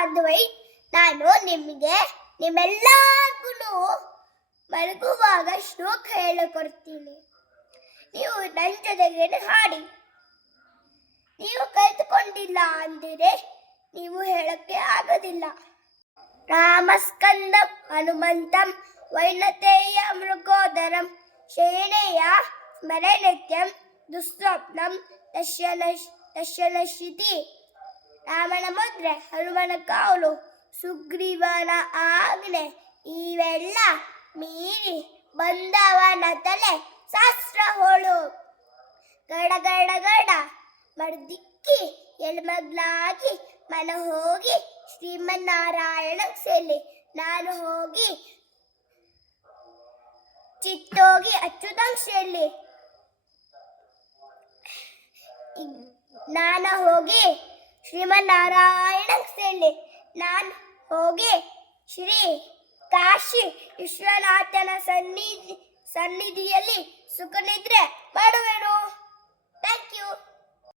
ಅದ್ವೈತ್. ನಾನು ನಿಮ್ಮೆಲ್ಲರಿಗೂ ಮಲಗುವಾಗ ಶ್ಲೋಕ ಹೇಳಿಕೊಡ್ತೀನಿ. ನೀವು ನನ್ನ ಜೊತೆಗೆ ಹಾಡಿ. ನೀವು ಕಲಿತುಕೊಂಡಿಲ್ಲ ಅಂದರೆ ನೀವು ಹೇಳಕ್ಕೆ ಆಗೋದಿಲ್ಲ. ರಾಮಸ್ಕಂದಂ ಹನುಮಂತಂ ವೈನತೇಯ ಮೃಗೋದರಂ ಶಯನೇಯ ಸ್ಮರೆ ನಿತ್ಯಂ ದುಸ್ವಪ್ನಂ ದಶ್ಯನಶಿತಿ. ರಾಮನ ಮುದ್ರೆ, ಹನುಮನ ಕಾವಲು, ಸುಗ್ರೀವನ ಆಜ್ಞೆ ಇವೆಲ್ಲ ಮೀರಿ ಬಂದವನ ತಲೆ ಶಾಸ್ತ್ರ ಹೋಳು. ಗಡ ಗಡ ಗಡ ಮರ್ದಿಕ್ಕಿ ಎಲ್ಮಗ್ಲಾಗಿ ಮನ ಹೋಗಿ ಶ್ರೀಮನ್ನಾರಾಯಣ ಸೆಲೆ. ನಾನು ಹೋಗಿ ಚಿತ್ತೋಗಿ ಅಚ್ಯುತಂ ಶೆಲ್ಲಿ. ನಾನು ಹೋಗಿ ಶ್ರೀಮನ್ನಾರಾಯಣ ಸೆಲ್ಲಿ. ನಾನು ಹೋಗಿ ಶ್ರೀ ಕಾಶಿ ವಿಶ್ವನಾಥನ ಸನ್ನಿಧಿಯಲ್ಲಿ ಸುಖನಿದ್ರೆ ಮಾಡುವೆನು. Thank you.